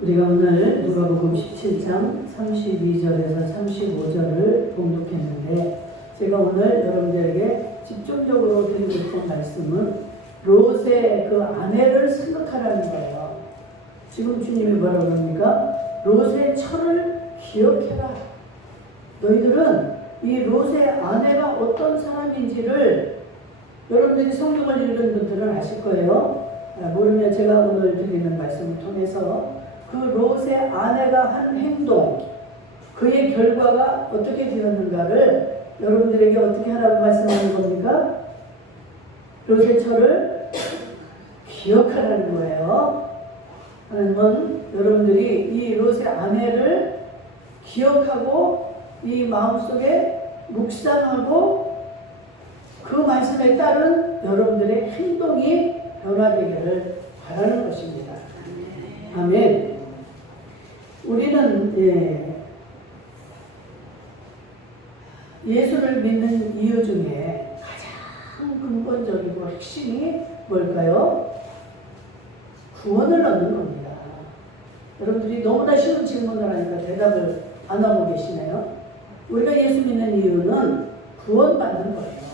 우리가 오늘 누가복음 17장 32절에서 35절을 봉독했는데, 제가 오늘 여러분들에게 집중적으로 드리고 싶은 말씀은 롯의 그 아내를 생각하라는 거예요. 지금 주님이 뭐라고 합니까? 롯의 처를 기억해라. 너희들은 이 롯의 아내가 어떤 사람인지를 여러분들이 성경을 읽은 분들은 아실 거예요. 모르면 제가 오늘 드리는 말씀을 통해서 그 롯의 아내가 한 행동, 그의 결과가 어떻게 되었는가를 여러분들에게 어떻게 하라고 말씀하는 겁니까? 롯의 처를 기억하라는 거예요. 하나님은 여러분들이 이 롯의 아내를 기억하고 이 마음속에 묵상하고 그 말씀에 따른 여러분들의 행동이 변화되기를 바라는 것입니다. 아멘. 우리는 예수를 믿는 이유 중에 가장 근본적이고 핵심이 뭘까요? 구원을 얻는 겁니다. 여러분들이 너무나 쉬운 질문을 하니까 대답을 안 하고 계시네요. 우리가 예수 믿는 이유는 구원받는 거예요.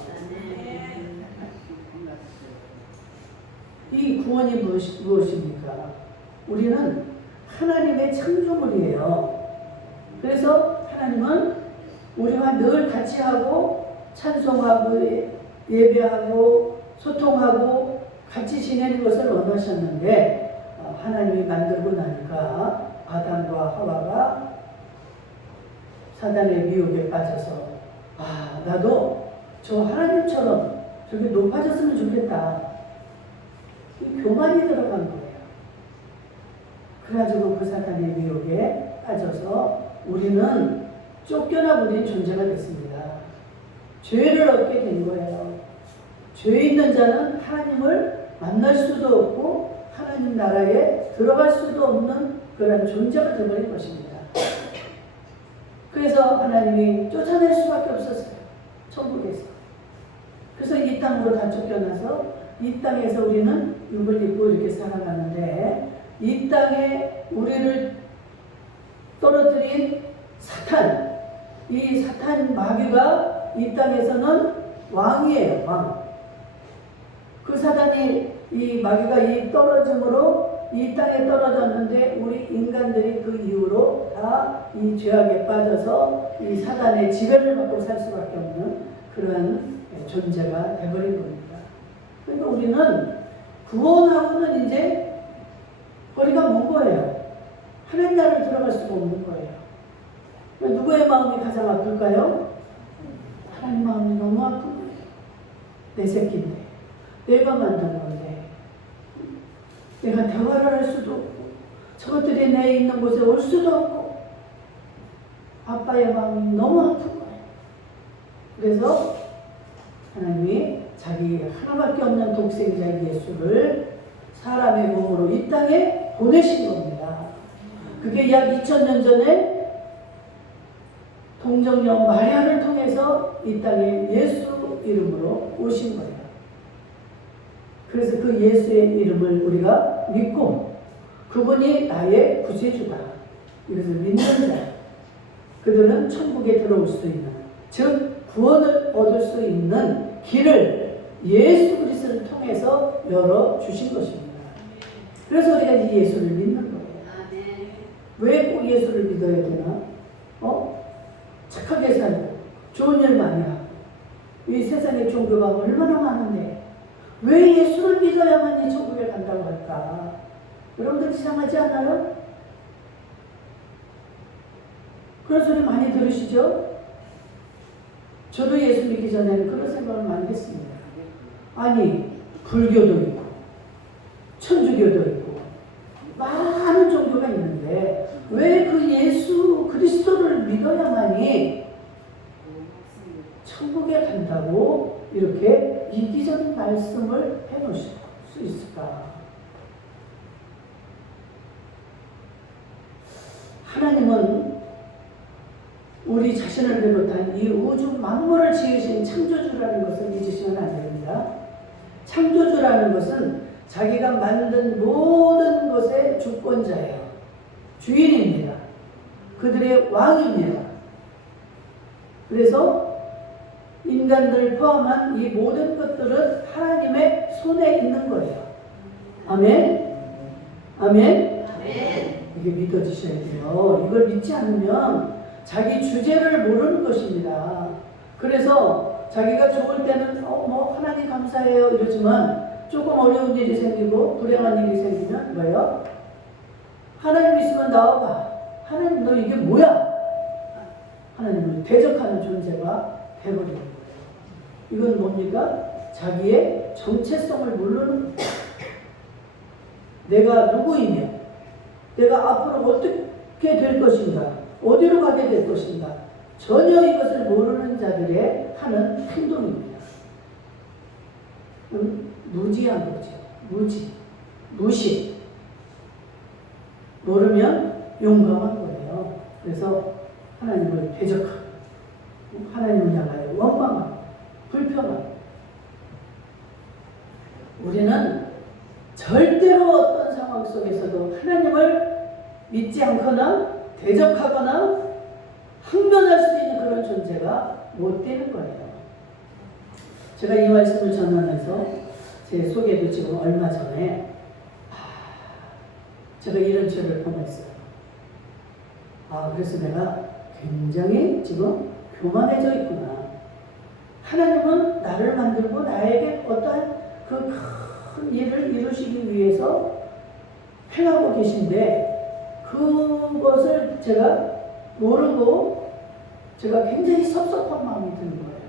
이 구원이 무엇입니까? 우리는 하나님의 창조물이에요. 그래서 하나님은 우리와 늘 같이 하고 찬송하고 예배하고 소통하고 같이 지내는 것을 원하셨는데, 하나님이 만들고 나니까 아담과 하와가 사단의 미혹에 빠져서 나도 저 하나님처럼 저렇게 높아졌으면 좋겠다. 이 교만이 들어간 거예요. 그래가지고 그 사단의 미혹에 빠져서 우리는 쫓겨나버린 존재가 됐습니다. 죄를 얻게 된 거예요. 죄 있는 자는 하나님을 만날 수도 없고 하나님 나라에 들어갈 수도 없는 그런 존재가 되어버린 것입니다. 그래서 하나님이 쫓아낼 수밖에 없었어요. 천국에서. 그래서 이 땅으로 다 쫓겨나서 이 땅에서 우리는 육을 입고 이렇게 살아가는데, 이 땅에 우리를 떨어뜨린 사탄, 이 사탄 마귀가 이 땅에서는 왕이에요. 왕. 그 사단이, 이 마귀가 이 떨어짐으로 이 땅에 떨어졌는데, 우리 인간들이 그 이후로 다 이 죄악에 빠져서 이 사단의 지배를 받고 살 수밖에 없는 그러한 존재가 되어버린 겁니다. 그러니까 우리는 구원하고는 이제 거리가 먼 거예요. 하나님 나라를 들어갈 수가 없는 거예요. 누구의 마음이 가장 아플까요? 하나님 마음이 너무 아픈 거예요. 내 새끼인데, 내가 만든 건데, 내가 대화를 할 수도 없고, 저것들이 내 있는 곳에 올 수도 없고, 아빠의 마음이 너무 아픈 거예요. 그래서 하나님이 자기 하나밖에 없는 독생자 예수를 사람의 몸으로 이 땅에 보내신 겁니다. 그게 약 2000년 전에 동정녀 마리아를 통해서 이 땅에 예수 이름으로 오신 거예요. 그래서 그 예수의 이름을 우리가 믿고 그분이 나의 구세주다, 이것을 믿는 자, 그들은 천국에 들어올 수 있는, 즉 구원을 얻을 수 있는 길을 예수 그리스도를 통해서 열어주신 것입니다. 그래서 우리가 이 예수를 믿는 거예요. 왜 꼭 예수를 믿어야 되나? 착하게 살고 좋은 일 많이 하고 이 세상에 종교가 얼마나 많은데 왜 예수를 믿어야만 이 천국에 간다고 할까? 여러분들 이상하지 않아요? 그런 소리 많이 들으시죠? 저도 예수 믿기 전에는 그런 생각을 많이 했습니다. 아니, 불교도 있고 천주교도 있고 많은 종교가 있는데 왜 그 예수 그리스도를 믿어야만이 천국에 간다고 이렇게 이기적인 말씀을 해놓을 수 있을까? 하나님은 우리 자신을 비롯한 이 우주 만물을 지으신 창조주라는 것을 잊으시면 안 됩니다. 창조주라는 것은 자기가 만든 모든 것의 주권자예요. 주인입니다. 그들의 왕입니다. 그래서 인간들 포함한 이 모든 것들은 하나님의 손에 있는 거예요. 아멘? 아멘? 이게 믿어지셔야 돼요. 이걸 믿지 않으면 자기 주제를 모르는 것입니다. 그래서 자기가 좋을 때는 뭐 하나님 감사해요 이러지만 조금 어려운 일이 생기고 불행한 일이 생기면 뭐예요? 하나님 있으면 나와봐. 하나님 너 이게 뭐야? 하나님을 대적하는 존재가 되어버리는 거예요. 이건 뭡니까? 자기의 정체성을 모르는 거예요. 내가 누구이며 내가 앞으로 어떻게 될 것인가, 어디로 가게 될 것인가, 전혀 이것을 모르는 자들의 하는 행동입니다. 무지한 거죠. 무시. 모르면 용감한 거예요. 그래서 하나님을 대적하고 하나님을 향하여 원망하고 불평하고. 우리는 절대로 어떤 상황 속에서도 하나님을 믿지 않거나 대적하거나 항변할 수 있는 그런 존재가 못 되는 거예요. 제가 이 말씀을 전하면서 제 속에도 지금 얼마 전에 제가 이런 죄를 범했어요. 그래서 내가 굉장히 지금 교만해져 있구나. 하나님은 나를 만들고 나에게 어떠한 그 큰 일을 이루시기 위해서 행하고 계신데 그것을 제가 모르고 제가 굉장히 섭섭한 마음이 드는 거예요.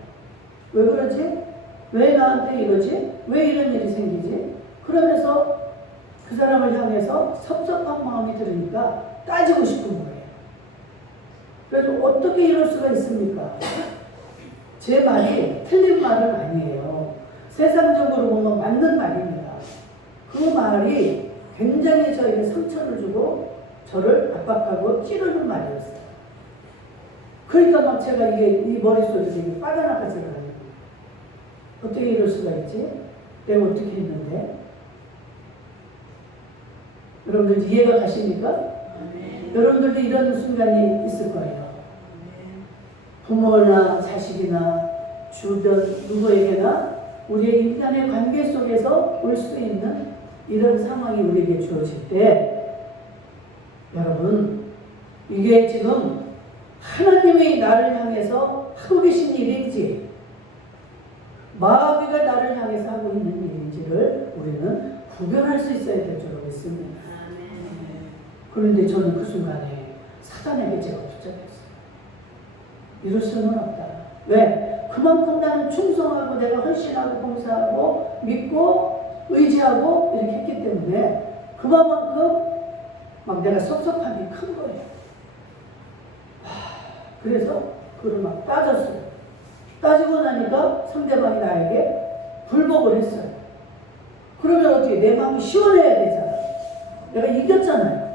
왜 그러지? 왜 나한테 이러지? 왜 이런 일이 생기지? 그러면서 그 사람을 향해서 섭섭한 마음이 들으니까 따지고 싶은 거예요. 그래서 어떻게 이럴 수가 있습니까? 제 말이 틀린 말은 아니에요. 세상적으로 보면 맞는 말입니다. 그 말이 굉장히 저에게 상처를 주고 저를 압박하고 찌르는 말이었어요. 그러니까 막 제가 이 머릿속에서 이게 빠져나가지가 않아요. 어떻게 이럴 수가 있지? 내가 어떻게 했는데? 여러분들 이해가 가십니까? 여러분들도 이런 순간이 있을 거예요. 부모나 자식이나 주변 누구에게나 우리의 인간의 관계 속에서 올 수 있는 이런 상황이 우리에게 주어질 때 여러분 이게 지금 하나님이 나를 향해서 하고 계신 일인지 마귀가 나를 향해서 하고 있는 일인지를 우리는 구별할 수 있어야 될 줄 믿습니다. 그런데 저는 그 순간에 사단에게 제가 붙잡혔어요. 이럴 수는 없다. 왜? 그만큼 나는 충성하고 내가 헌신하고 봉사하고 믿고 의지하고 이렇게 했기 때문에 그만큼 막 내가 섭섭함이 큰 거예요. 그래서 그걸 막 따졌어요. 따지고 나니까 상대방이 나에게 불복을 했어요. 그러면 어떻게 내 마음이 시원해야 되잖아. 내가 이겼잖아요.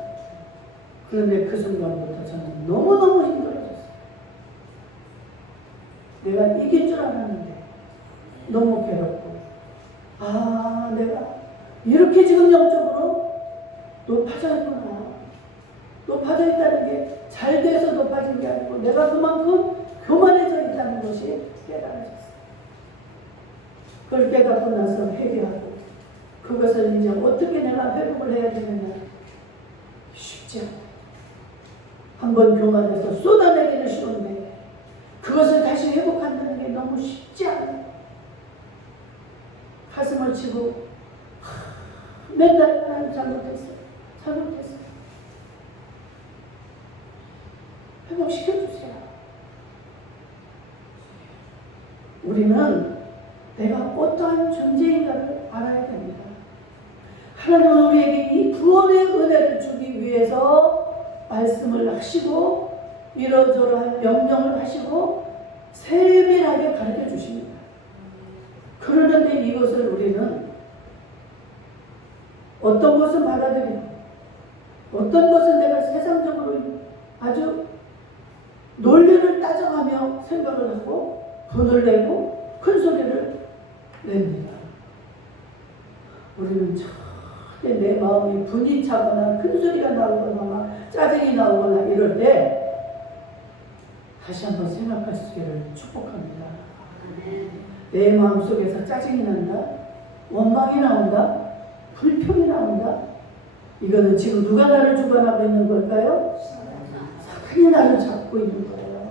그런데 그 순간부터 저는 너무너무 힘들어졌어요. 내가 이긴 줄 알았는데 너무 괴롭고 내가 이렇게 지금 영적으로 높아져 있구나. 높아져 있다는 게 잘 돼서 높아진 게 아니고 내가 그만큼 교만해져 있다는 것이 깨달아졌어요. 그걸 깨닫고 나서 회개하고 그것을 이제 어떻게 내가 회복을 해야 되느냐. 쉽지 않아요. 한번 교만해서 쏟아내기는 쉬운데 그것을 다시 회복한다는 게 너무 쉽지 않아요. 가슴을 치고 맨날 나는 잘못했어요. 회복시켜주세요. 우리는 내가 어떠한 존재인가를 알아야 됩니다. 하나님은 우리에게 이 구원의 은혜를 주기 위해서 말씀을 하시고 이러저러한 명령을 하시고 세밀하게 가르쳐 주십니다. 그러는데 이것을 우리는 어떤 것은 받아들이고 어떤 것은 내가 세상적으로 아주 논리를 따져가며 생각을 하고 돈을 내고 큰 소리를 냅니다. 우리는 전혀 그때 내 마음이 분이 차거나 큰 소리가 나오거나 막 짜증이 나오거나 이럴 때 다시 한번 생각할 수 있기를 축복합니다. 내 마음속에서 짜증이 난다, 원망이 나온다, 불평이 나온다. 이거는 지금 누가 나를 주관하고 있는 걸까요? 사탄이 나를 잡고 있는 거예요.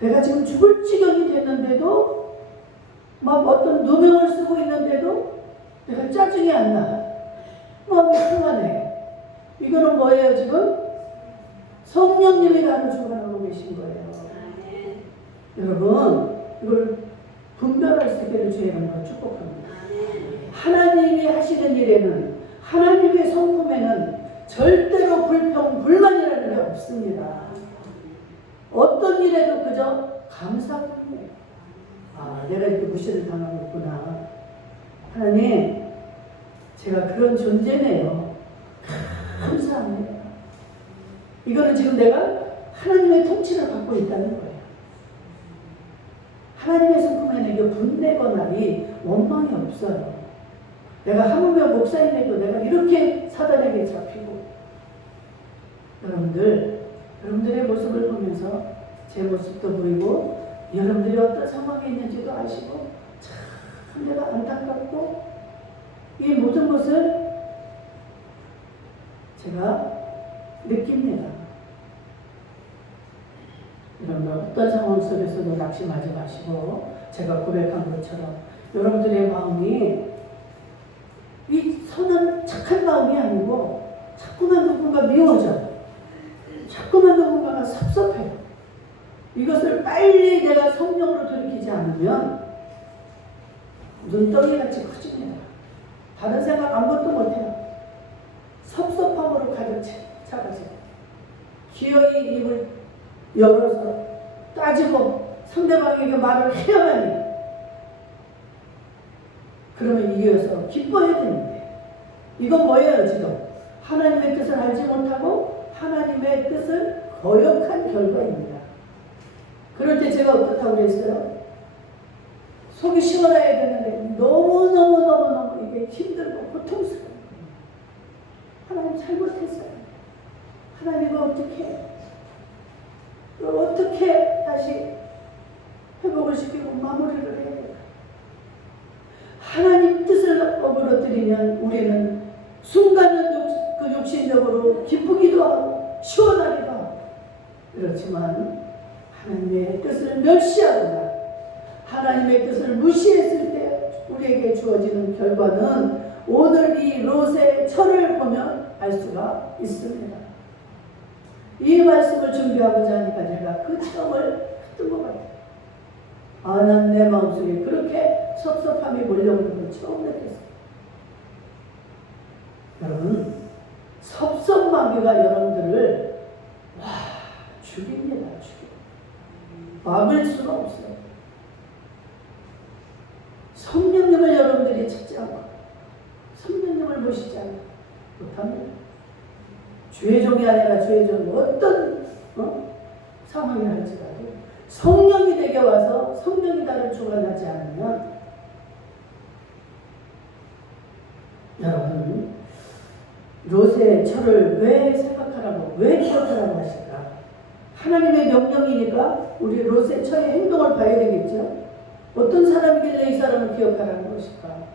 내가 지금 죽을 지경이 됐는데도 막 어떤 누명을 쓰고 있는데도 내가 짜증이 안 나. 마음이 상하네. 이거는 뭐예요 지금? 성령님이 나를 주관하고 계신 거예요. 여러분 이걸 분별할 수 있기를 주의 이름으로 축복합니다. 하나님이 하시는 일에는, 하나님의 성품에는 절대로 불평, 불만이라는 게 없습니다. 어떤 일에도 그저 감사합니다. 내가 이렇게 무시를 당하고 있구나. 하나님, 제가 그런 존재네요. 감사합니다. 이거는 지금 내가 하나님의 통치를 받고 있다는 거예요. 하나님의 성품에 내게 분내거나 이 원망이 없어요. 내가 하물며 목사님에도 내가 이렇게 사단에게 잡히고, 여러분들의 모습을 보면서 제 모습도 보이고 여러분들이 어떤 상황에 있는지도 아시고 참 내가 안타깝고 이 모든 것을 제가 느낍니다. 여러분들 어떤 상황 속에서도 낙심하지 마시고 제가 고백한 것처럼 여러분들의 마음이 이 선한 착한 마음이 아니고 자꾸만 누군가 미워져, 자꾸만 누군가가 섭섭해요. 이것을 빨리 내가 성령으로 돌이키지 않으면 눈덩이같이 커집니다. 다른 생각 아무것도 못해요. 섭섭함으로 가득 차가지고 기어이 입을 열어서 따지고 상대방에게 말을 해야만이, 그러면 이어서 기뻐해야 되는데 이건 뭐예요 지금? 하나님의 뜻을 알지 못하고 하나님의 뜻을 거역한 결과입니다. 그럴 때 제가 어떻다고 그랬어요? 속이 시원해야 되는데 너무 이게 힘들고 고통스러워요. 하나님 잘못했어요. 하나님은 어떻게 다시 회복을 시키고 마무리를 해야 될까? 하나님 뜻을 어그러뜨리면 우리는 순간은 그 육신적으로 기쁘기도 하고 시원하기도 하고, 그렇지만 하나님의 뜻을 멸시하거나 하나님의 뜻을 무시했을 때 우리에게 주어지는 결과는 오늘 이 롯의 철을 보면 알 수가 있습니다. 이 말씀을 준비하고자 하니까 제가 그 처음을 했던 것 같아요. 난 내 마음속에 그렇게 섭섭함이 몰려오는 걸 처음 느꼈어요. 여러분, 섭섭마귀가 여러분들을 죽입니다. 막을 수가 없어요. 성령님을 여러분들이 찾지 않고 성령님을 모시지 않고 못합니다. 주의 종이 아니라 주의 종이 어떤 상황이 할지라도 성령이 내게 와서 성령이 나를 주관하지 않으면, 여러분 롯의 철을 왜 생각하라고, 왜 기억하라고 하실까? 하나님의 명령이니까 우리 롯의 철의 행동을 봐야 되겠죠. 어떤 사람이길래 이 사람을 기억하라는 것일까?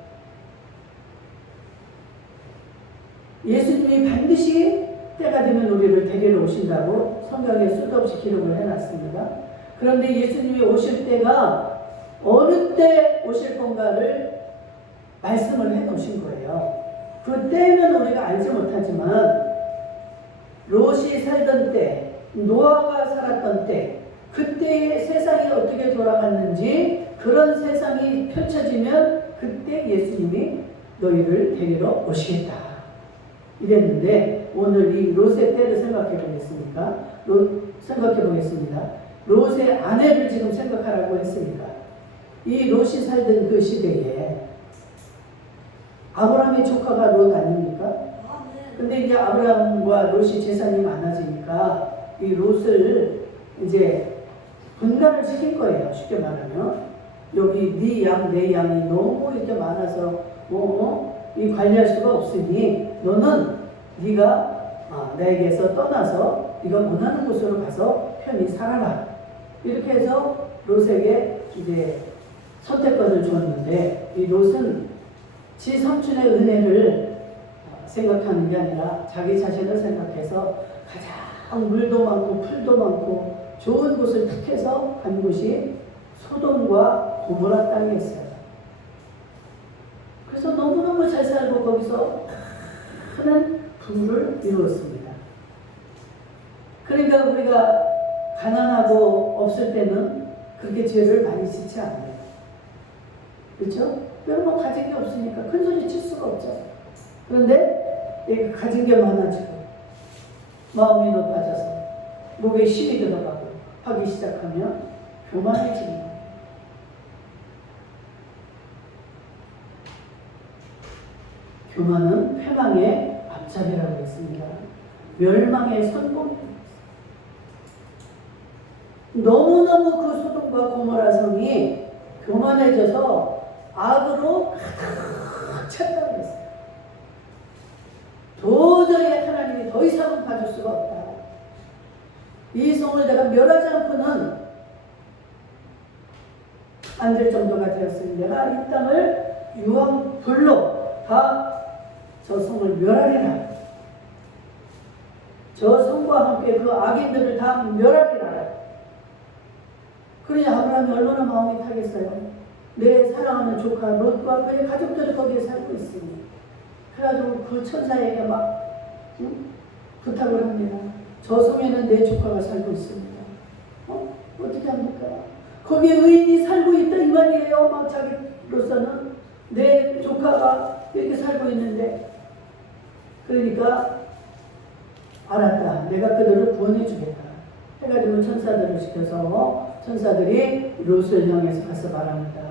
예수님이 반드시 때가 되면 우리를 데리러 오신다고 성경에 수도 없이 기록을 해놨습니다. 그런데 예수님이 오실 때가 어느 때 오실 건가를 말씀을 해놓으신 거예요. 그 때는 우리가 알지 못하지만 롯이 살던 때, 노아가 살았던 때, 그때의 세상이 어떻게 돌아갔는지 그런 세상이 펼쳐지면 그때 예수님이 너희를 데리러 오시겠다 이랬는데, 오늘 이 롯의 때를 생각해 보겠습니다. 롯의 아내를 지금 생각하라고 했으니까 이 롯이 살던 그 시대에 아브라함의 조카가 롯 아닙니까? 근데 이제 아브라함과 롯이 재산이 많아지니까 이 롯을 이제 분간을 시킬 거예요. 쉽게 말하면 여기 네 양, 내 양이 너무 이렇게 많아서 이 관리할 수가 없으니 너는 네가 나에게서 떠나서 네가 원하는 곳으로 가서 편히 살아라. 이렇게 해서 롯에게 이제 선택권을 주었는데 이 롯은 지 삼촌의 은혜를 생각하는 게 아니라 자기 자신을 생각해서 가장 물도 많고 풀도 많고 좋은 곳을 택해서 간 곳이 소돔과 고모라 땅이었어요. 그래서 너무너무 잘 살고 거기서 큰 부를 이루었습니다. 그러니까 우리가 가난하고 없을 때는 그렇게 죄를 많이 짓지 않아요. 그렇죠? 여러분 가진 게 없으니까 큰 소리 칠 수가 없죠. 그런데 가진 게 많아지고 마음이 높아져서 목에 힘이 들어가고 하기 시작하면 교만해지는 거예요. 교만은 패망의 앞잡이라고 했습니다. 멸망의 선봉입니다. 너무너무 그 소돔과 고모라 성이 교만해져서 악으로 가득 찼다고 했어요. 도저히 하나님이 더 이상은 봐줄 수가 없다. 이 성을 내가 멸하지 않고는 안 될 정도가 되었으니 내가 이 땅을 유황불로 다 저 성을 멸하리라. 저 성과 함께 그 악인들을 다 멸하리라. 그러니 아브라함이 얼마나 마음이 타겠어요. 내 사랑하는 조카 롯과 그의 가족들이 거기에 살고 있으니 그래가지고 그 천사에게 막 부탁을 합니다. 저 성에는 내 조카가 살고 있습니다. 어떻게 합니까? 거기에 의인이 살고 있다 이 말이에요. 막 자기로서는 내 조카가 이렇게 살고 있는데 그러니까 알았다. 내가 그들을 구원해 주겠다. 해가지고 천사들을 시켜서 천사들이 롯을 향해서 가서 말합니다.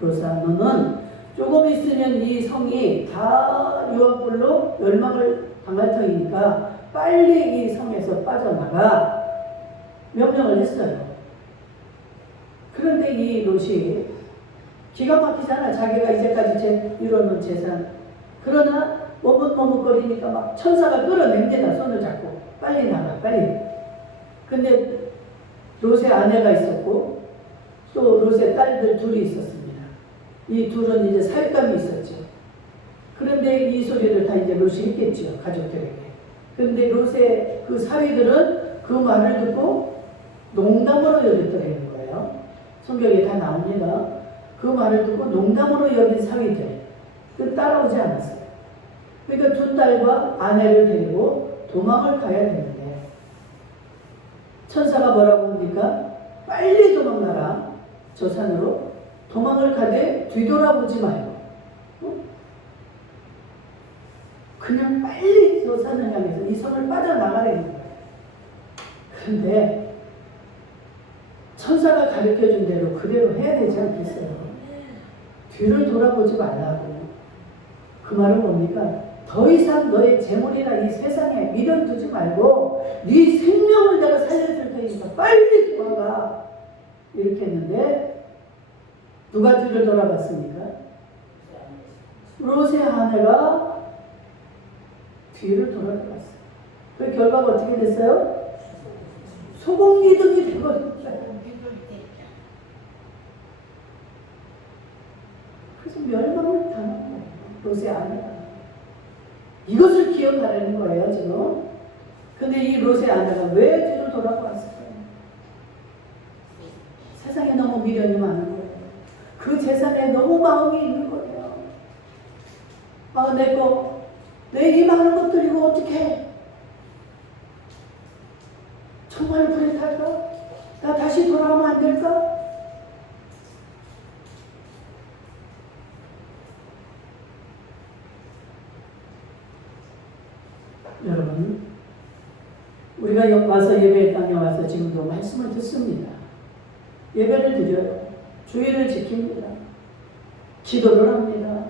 롯아 너는 조금 있으면 이 성이 다 유황불로 멸망을 당할 터이니까 빨리 이 성에서 빠져나가 명령을 했어요. 그런데 이 롯이 기가 막히잖아. 자기가 이제까지 이뤄놓은 재산. 그러나 머뭇머뭇거리니까 막 천사가 끌어냅니다. 손을 잡고 빨리 나가 빨리. 근데 롯의 아내가 있었고 또 롯의 딸들 둘이 있었습니다. 이 둘은 이제 사육감이 있었죠. 그런데 이 소리를 다 이제 롯이 했겠죠. 가족들에게. 그런데 롯의 그 사위들은 그 말을 듣고 농담으로 여겼더라는 거예요. 성경에 다 나옵니다. 그 말을 듣고 농담으로 여긴 사위들. 그 따라오지 않았어요. 그러니까 두 딸과 아내를 데리고 도망을 가야 되는데 천사가 뭐라고 합니까? 빨리 도망가라. 저 산으로 도망을 가되 뒤돌아보지 말고 그냥 빨리 저 산을 향해서 이 성을 빠져나가라는 거예요. 그런데 천사가 가르쳐준 대로 그대로 해야 되지 않겠어요? 뒤를 돌아보지 말라고. 그 말은 뭡니까? 더 이상 너의 재물이나 이 세상에 미련 두지 말고 네 생명을 내가 살려줄 테니까 빨리 도망가. 이렇게 했는데 누가 뒤를 돌아봤습니까? 롯의 아내가 뒤를 돌아봤어요. 그 결과가 어떻게 됐어요? 소금기둥이 되거든요. 그래서 멸망을 당한 거예요. 롯의 아내가. 이것을 기억하라는 거예요, 지금. 근데 이 롯의 아내가 왜 뒤로 돌아왔을까요? 세상에 너무 미련이 많은 거예요. 그 재산에 너무 마음이 있는 거예요. 내 이 많은 것들 이거 어떻게 해? 정말 불에 탈까? 나 다시 돌아오면 안 될까? 여러분, 우리가 와서 예배 땅에 와서 지금도 말씀을 듣습니다. 예배를 드려요. 주의를 지킵니다. 기도를 합니다.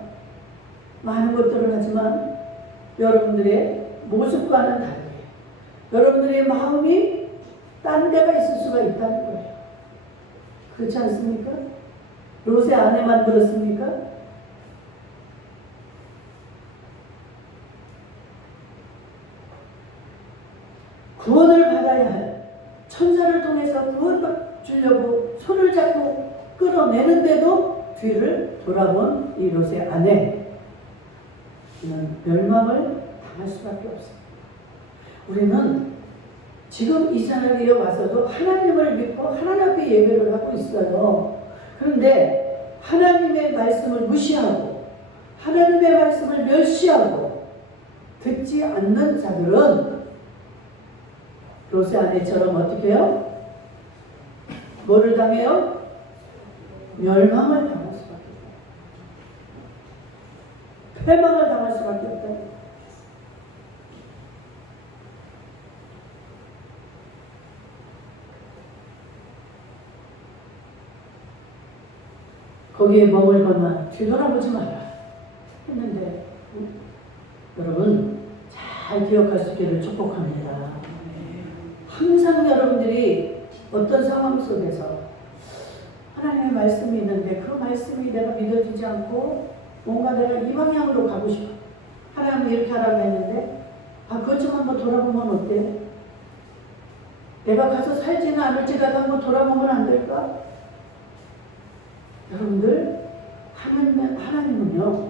많은 것들을 하지만 여러분들의 모습과는 다르게 여러분들의 마음이 딴 데가 있을 수가 있다는 거예요. 그렇지 않습니까? 롯의 아내만 그렇습니까? 구원을 받아야 할 천사를 통해서 구원 주려고 손을 잡고 끌어내는데도 뒤를 돌아본 이 롯의 아내는 멸망을 당할 수밖에 없습니다. 우리는 지금 이 자리에 와서도 하나님을 믿고 하나님 앞에 예배를 하고 있어요. 그런데 하나님의 말씀을 무시하고 하나님의 말씀을 멸시하고 듣지 않는 자들은 롯의 아내처럼 어떻게 해요? 뭐를 당해요? 멸망을 당할 수밖에 없다. 패망을 당할 수밖에 없다. 거기에 머물거나 뒤돌아보지 마라 했는데 여러분 잘 기억할 수 있기를 축복합니다. 항상 여러분들이 어떤 상황 속에서 하나님의 말씀이 있는데 그 말씀이 내가 믿어지지 않고 뭔가 내가 이 방향으로 가고 싶어. 하나님은 이렇게 하라고 했는데 그것 좀 한번 돌아보면 어때? 내가 가서 살지는 않을지라도 한번 돌아보면 안 될까? 여러분들 하나님은요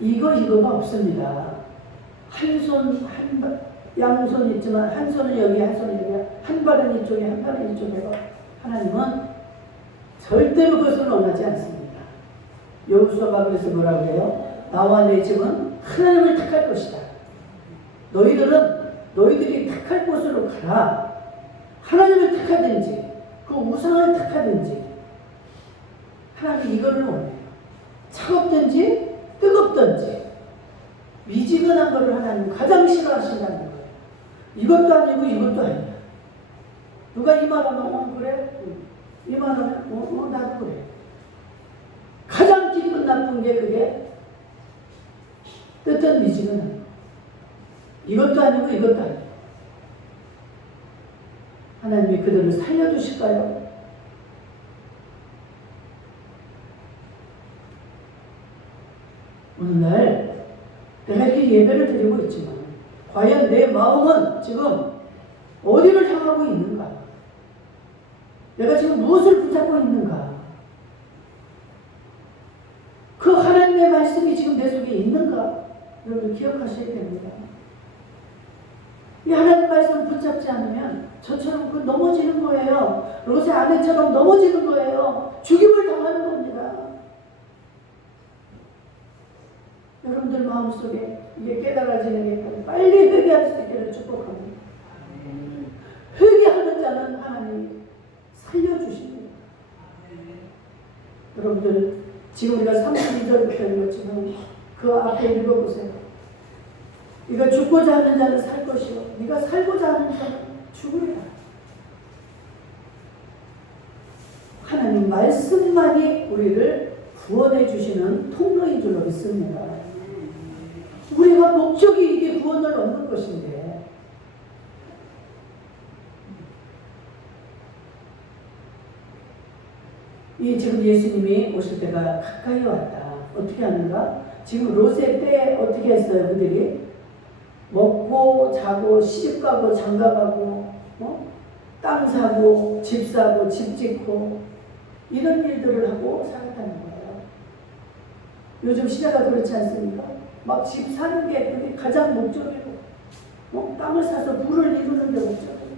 이거가 없습니다. 양손 있지만 한 손은 여기 한 손은 여기 한 발은 이쪽에 한 발은 이쪽에 하나님은 절대로 그것을 원하지 않습니다. 여호수아가 그래서 뭐라고 해요? 나와 내 집은 하나님을 택할 것이다. 너희들이 택할 곳으로 가라. 하나님을 택하든지 그 우상을 택하든지 하나님이 이거를 원해요. 차갑든지 뜨겁든지 미지근한 것을 하나님 가장 싫어하신다는 거예요. 이것도 아니고 이것도 아니야. 누가 이 말하면 그래? 이 말하면 나도 그래. 가장 기분 나쁜 게 그게 뜻은 미지근한 거. 이것도 아니고 이것도 아니고. 하나님이 그들을 살려주실까요? 오늘날 내가 이렇게 예배를 드리고 있지만 과연 내 마음은 지금 어디를 향하고 있는가? 내가 지금 무엇을 붙잡고 있는가? 그 하나님의 말씀이 지금 내 속에 있는가? 여러분 기억하셔야 됩니다. 이 하나님 말씀을 붙잡지 않으면 저처럼 넘어지는 거예요. 롯의 아내처럼 넘어지는 거예요. 죽임을 당하는 겁니다. 여러분들 마음속에 이게 깨달아지는 게 빨리 회개할 수 있기를 축복합니다. 회개하는 자는 하나님이 살려주십니다. 여러분들 지금 우리가 32절부터 읽었지만 그 앞에 읽어보세요. 네가 죽고자 하는 자는 살 것이요 네가 살고자 하는 자는 죽으리라. 하나님 말씀만이 우리를 구원해 주시는 통로인 줄로 믿습니다. 우리가 목적이 이게 구원을 얻는 것인데 지금 예수님이 오실 때가 가까이 왔다. 어떻게 하는가? 지금 롯의 때 어떻게 했어요? 그들이 먹고 자고 시집가고 장가가고 땅 사고 집 사고 집 짓고 이런 일들을 하고 살았다는 거예요. 요즘 시대가 그렇지 않습니까? 막 집 사는 게 그게 가장 목적이고 땅을 사서 부를 이루는 게 목적이고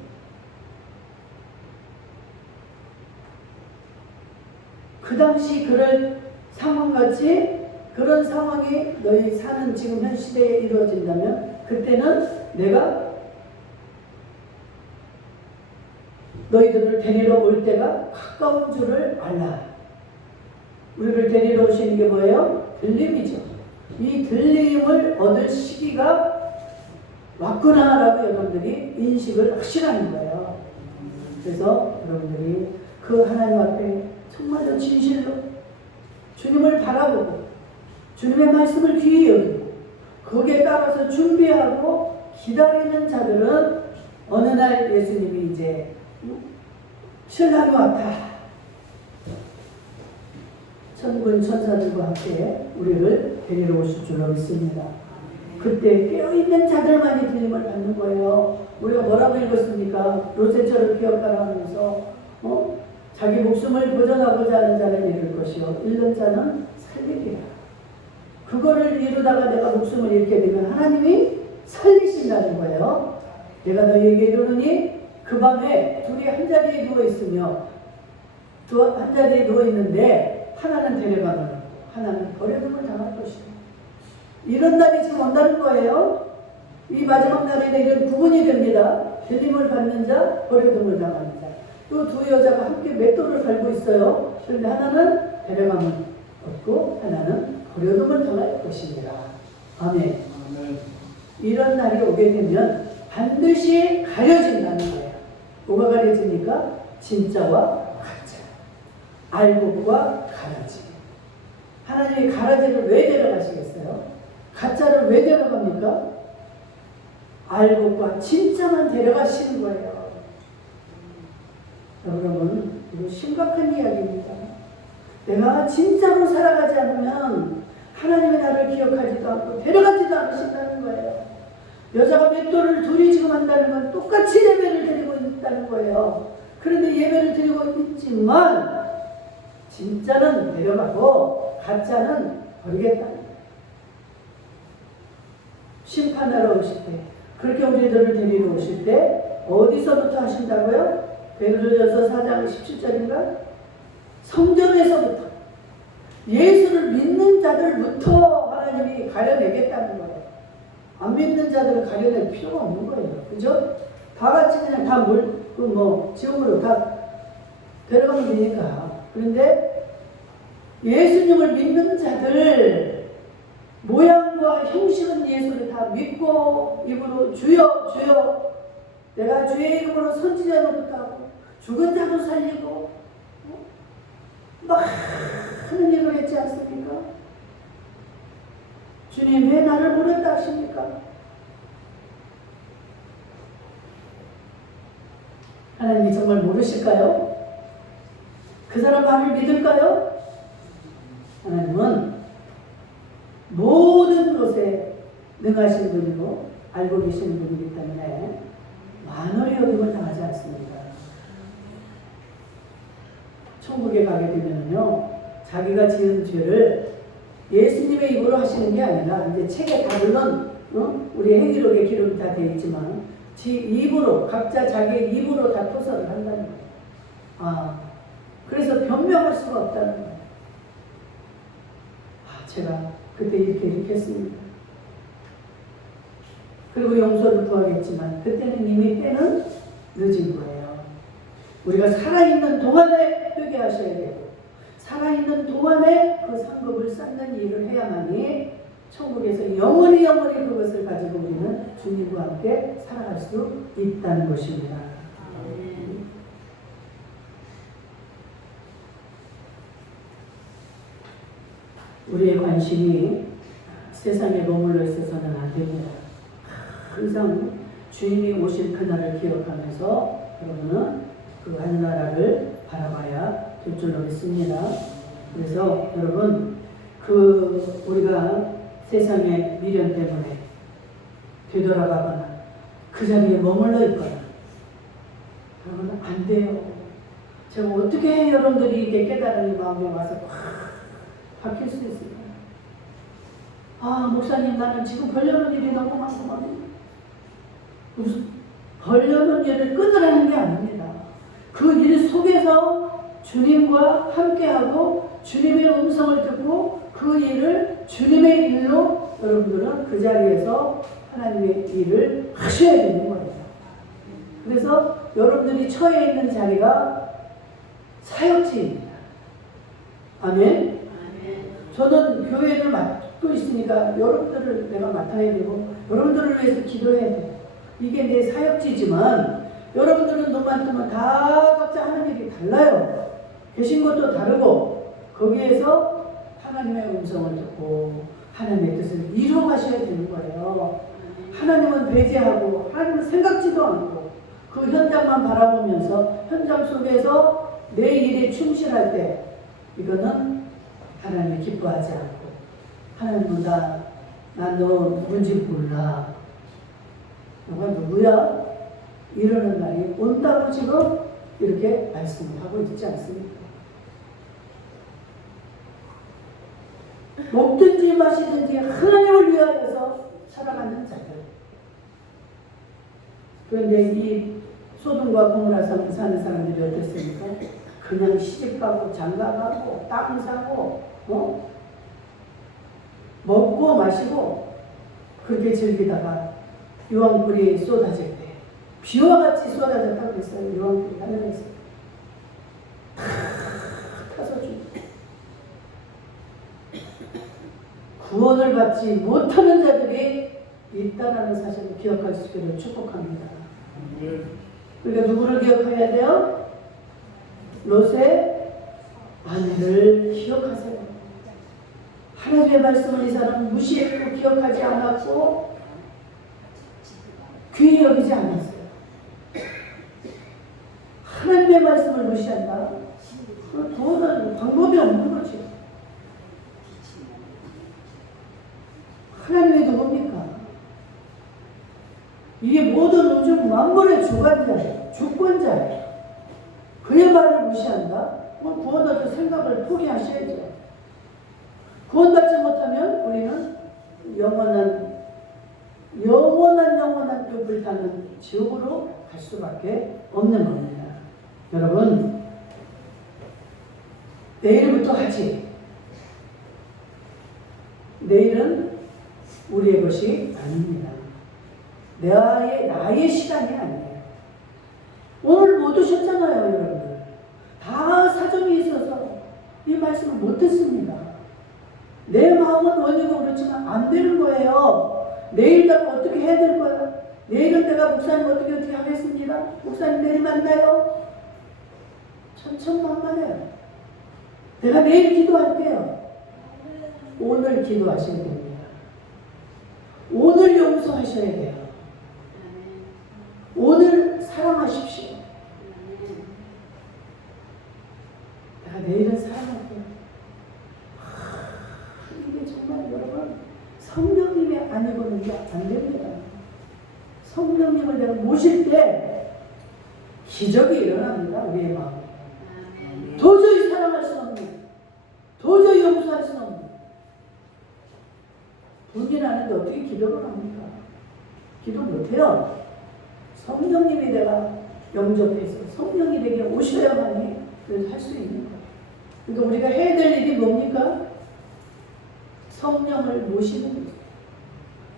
그 당시 그런 상황같이 그런 상황이 너희 사는 지금 현 시대에 이루어진다면 그때는 내가 너희들을 데리러 올 때가 가까운 줄을 알라. 우리를 데리러 오시는 게 뭐예요? 들림이죠. 이 들림을 얻을 시기가 왔구나라고 여러분들이 인식을 확실하는 거예요. 그래서 여러분들이 그 하나님 앞에 정말로 진실로 주님을 바라보고 주님의 말씀을 귀히 여기고 거기에 따라서 준비하고 기다리는 자들은 어느 날 예수님이 이제 신랑이 왔다. 천군 천사들과 함께 우리를 데리러 오실 줄로 믿습니다. 그때 깨어있는 자들만이 들림을 받는 거예요. 우리가 뭐라고 읽었습니까? 로제처를 기억하라 하면서 자기 목숨을 보존하고자 하는 자는 잃을 것이요 잃는 자는 살리리라. 그거를 이루다가 내가 목숨을 잃게 되면 하나님이 살리신다는 거예요. 내가 너희에게 이르노니 그 밤에 둘이 한 자리에 누워 있으며 한 자리에 누워 있는데 하나는 데려가면 하나는 버려둠을 당할 것이다. 이런 날이 지금 온다는 거예요. 이 마지막 날에는 이런 구분이 됩니다. 들림을 받는 자, 버려둠을 당하는 자. 또 두 여자가 함께 맷돌을 갈고 있어요. 그런데 하나는 데려가면 얻고 하나는 버려둠을 당할 것입니다. 아멘. 이런 날이 오게 되면 반드시 가려진다는 거예요. 뭐가 가려집니까? 진짜와 가짜, 알곡과 가라지. 하나님이 가라지를 왜 데려가시겠어요? 가짜를 왜 데려갑니까? 알곡과 진짜만 데려가시는 거예요. 여러분, 이거 심각한 이야기입니다. 내가 진짜로 살아가지 않으면 하나님이 나를 기억하지도 않고 데려가지도 않으신다는 거예요. 여자가 맷돌을 둘이 지금 한다는 건 똑같이 예배를 드리고 있다는 거예요. 그런데 예배를 드리고 있지만 진짜는 데려가고 가짜는 버리겠다는 거예요. 심판하러 오실 때, 그렇게 우리들을 데리러 오실 때 어디서부터 하신다고요? 베드로전서 4장 17절인가? 성전에서부터, 예수를 믿는 자들부터 하나님이 가려내겠다는 거예요. 안 믿는 자들을 가려낼 필요가 없는 거예요. 그죠? 다 같이 그냥 다 지옥으로 다 데려가면 되니까. 그런데 예수님을 믿는 자들, 모양과 형식은 예수를 다 믿고 입으로 주여 주여 내가 주의 이름으로 선지자 노릇 하고 죽은 자도 살리고 많은 일을 했지 않습니까? 주님 왜 나를 모른다 하십니까? 하나님이 정말 모르실까요? 그 사람 말을 믿을까요? 하나님은 모든 것에 능하신 분이고 알고 계시는 분이기 때문에 만월의 여김을 당하지 않습니다. 천국에 가게 되면요, 자기가 지은 죄를 예수님의 입으로 하시는 게 아니라, 이제 책에 다 물론 우리 행위록에 기록이 다 되어 있지만 입으로, 각자 자기의 입으로 다 토설을 한다는 거예요. 그래서 변명할 수가 없다는 거예요. 제가 그때 이렇게 했습니다. 그리고 용서를 구하겠지만 그때는 이미 때는 늦은 거예요. 우리가 살아있는 동안에 회개하셔야 되고, 살아있는 동안에 그 상급을 쌓는 일을 해야만이 천국에서 영원히 그것을 가지고 우리는 주님과 함께 살아갈 수 있다는 것입니다. 우리의 관심이 세상에 머물러 있어서는 안 됩니다. 항상 주님이 오실 그날을 기억하면서 여러분은 그 하늘나라를 바라봐야 될 줄로 믿습니다. 그래서 여러분, 우리가 세상의 미련 때문에 되돌아가거나 그 자리에 머물러 있거나 그러면 안 돼요. 제가 어떻게 여러분들이 이렇게 깨달은 마음에 와서 확 바뀔 수 있을까요? 목사님, 나는 지금 벌려놓은 일이 너무 많구만. 무슨 벌려놓은 일을 끊으라는 게 아닙니다. 그 일 속에서 주님과 함께하고 주님의 음성을 듣고 그 일을 주님의 일로 여러분들은 그 자리에서 하나님의 일을 하셔야 되는 거예요. 그래서 여러분들이 처해 있는 자리가 사역지입니다. 아멘. 저는 교회를 맡고 있으니까 여러분들을 내가 맡아야 되고 여러분들을 위해서 기도해야 돼요. 이게 내 사역지지만 여러분들은 눈만 다 각자 하는 일이 달라요. 계신 것도 다르고 거기에서 하나님의 음성을 듣고 하나님의 뜻을 이루어가셔야 되는 거예요. 하나님은 배제하고 하나님은 생각지도 않고 그 현장만 바라보면서 현장 속에서 내 일에 충실할 때 이거는 하나님이 기뻐하지 않고 하나님은 나 난 너 누군지 몰라. 너가 누구야? 이러는 날이 온다고 지금 이렇게 말씀을 하고 있지 않습니까? 먹든지 마시든지 하나님을 위하여서 살아가는 자들. 그런데 이 소돔과 고모라 성 사는 사람들이 어땠습니까? 그냥 시집가고 장가가고 땅 사고 먹고 마시고 그렇게 즐기다가 유황불이 쏟아질 때 비와 같이 쏟아졌다고 그랬어요. 유황불이 하늘에서 다 타서 죽고 구원을 받지 못하는 자들이 있다라는 사실을 기억할 수 있기를 축복합니다. 그러니까 누구를 기억해야 돼요? 롯의 아내를 기억하세요. 하나님의 말씀을 이 사람은 무시했고 기억하지 않았고 귀히 여기지 않았어요. 하나님의 말씀을 무시한다? 그거는 방법이 없는 거죠. 하나님이 누굽니까? 이게 모든 우주 만물의 주관자예요. 주권자예요. 그의 말을 무시한다? 그럼 구원 얻을 생각을 포기하셔야죠. 구원받지 못하면 우리는 영원한 그 불타는 지옥으로 갈 수밖에 없는 겁니다. 여러분, 내일부터 하지. 내일은 우리의 것이 아닙니다. 나의 시간이 아니에요. 오늘 못 오셨잖아요, 여러분들. 다 사정이 있어서 이 말씀을 못 듣습니다. 내 마음은 원이고 그렇지만 안 되는 거예요. 내일 나 어떻게 해야 될 거야? 내일은 내가 목사님 어떻게 하겠습니다. 목사님 내일 만나요. 천천만만해요. 내가 내일 기도할게요. 오늘 기도하셔야 됩니다. 오늘 용서하셔야 돼요. 오늘 사랑하십시오. 내가 내일은 사랑할게요. 이게 정말 여러분 성령님이 아니고는 이게 안 됩니다. 성령님을 내가 모실 때 기적이 일어납니다. 우리의 마음에. 도저히 사랑할 수 없는, 도저히 용서할 수 없는. 본인 아는데 어떻게 기도를 합니까? 기도 못해요. 성령님이 내가 영접해서 성령이 내게 오셔야만이 할 수 있는 거예요. 그러니까 우리가 해야 될 일이 뭡니까? 성령을 모시는 거죠.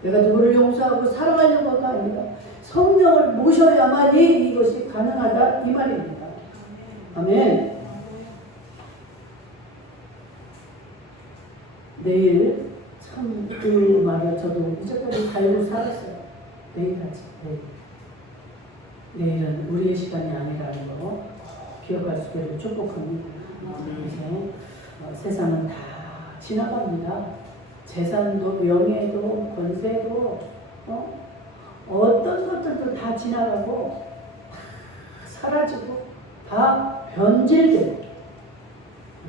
내가 누구를 용서하고 사랑하려고가 아니라 성령을 모셔야만이 이것이 가능하다 이 말입니다. 아멘. 내일 참 그 말을 저도 이제까지 달고 살았어요. 내일 하지. 내일은 우리의 시간이 아니라는 거 기억할 수 있기를 축복합니다. 그래서 세상은 다 지나갑니다. 재산도 명예도 권세도 어떤 것들도 다 지나가고 다 사라지고 다 변질되고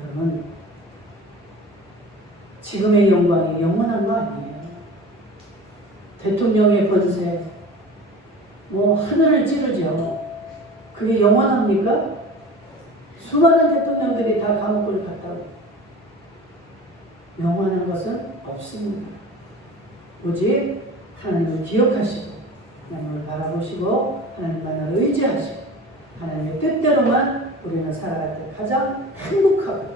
여러분 지금의 영광이 영원한 거 아니에요. 대통령의 권세 하늘을 찌르죠. 그게 영원합니까? 수많은 대통령들이 다 감옥을 갔다고. 영원한 것은 없습니다. 오직 하나님을 기억하시고 하나님을 바라보시고 하나님만을 의지하시고 하나님의 뜻대로만 우리는 살아갈 때 가장 행복하고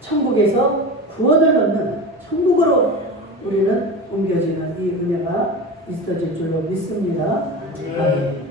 천국에서 구원을 얻는 천국으로 우리는 옮겨지는 이 은혜가 있어질 줄로 믿습니다. 아멘.